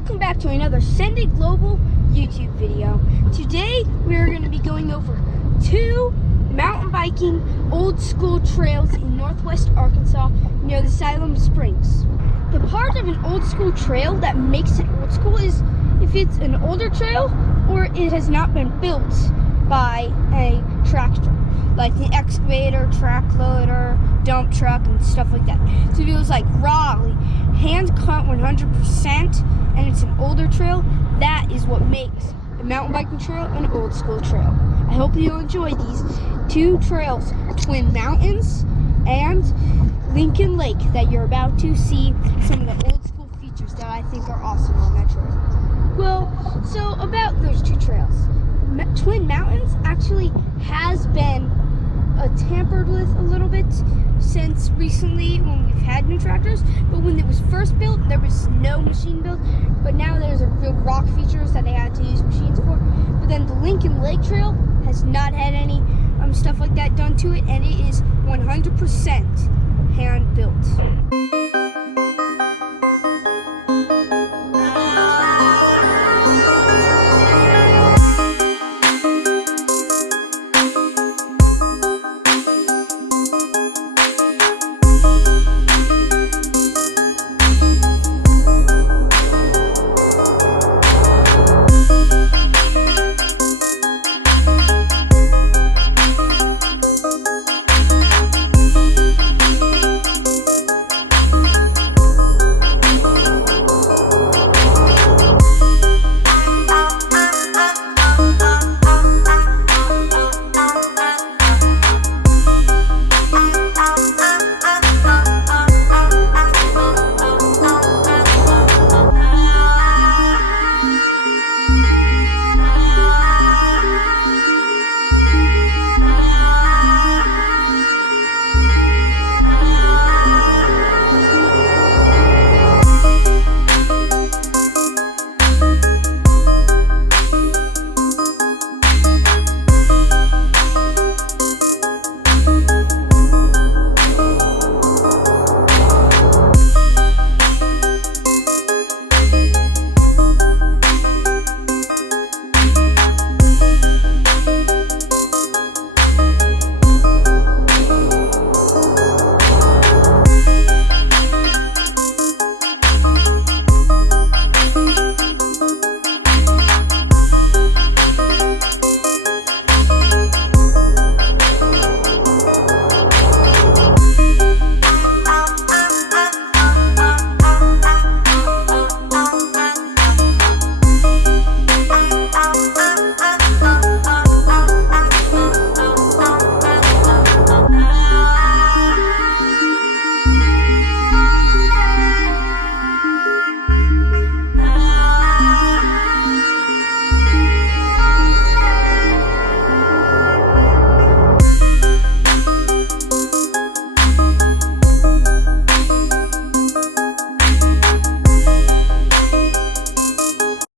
welcome back to another Send It Global YouTube video. Today we are going to be going over 2 mountain biking old school trails in northwest Arkansas near the Siloam Springs. The part of an old school trail that makes it old school is if it's an older trail or it has not been built by a tractor, like the excavator, track loader, dump truck, and stuff like that. So if it was like raw, hand cut 100%, and it's an older trail, that is what makes a mountain biking trail an old school trail. I hope you'll enjoy these 2 trails, Twin Mountains and Lincoln Lake, that you're about to see some of the old school features that I think are awesome on that trail. Well, so about those 2 trails. Twin Mountains actually has been tampered with a little bit since recently when we've had new tractors, but when it was first built there was no machine built, but now there's a real rock features that they had to use machines for. But then the Lincoln Lake Trail has not had any stuff like that done to it, and it is 100% hand built.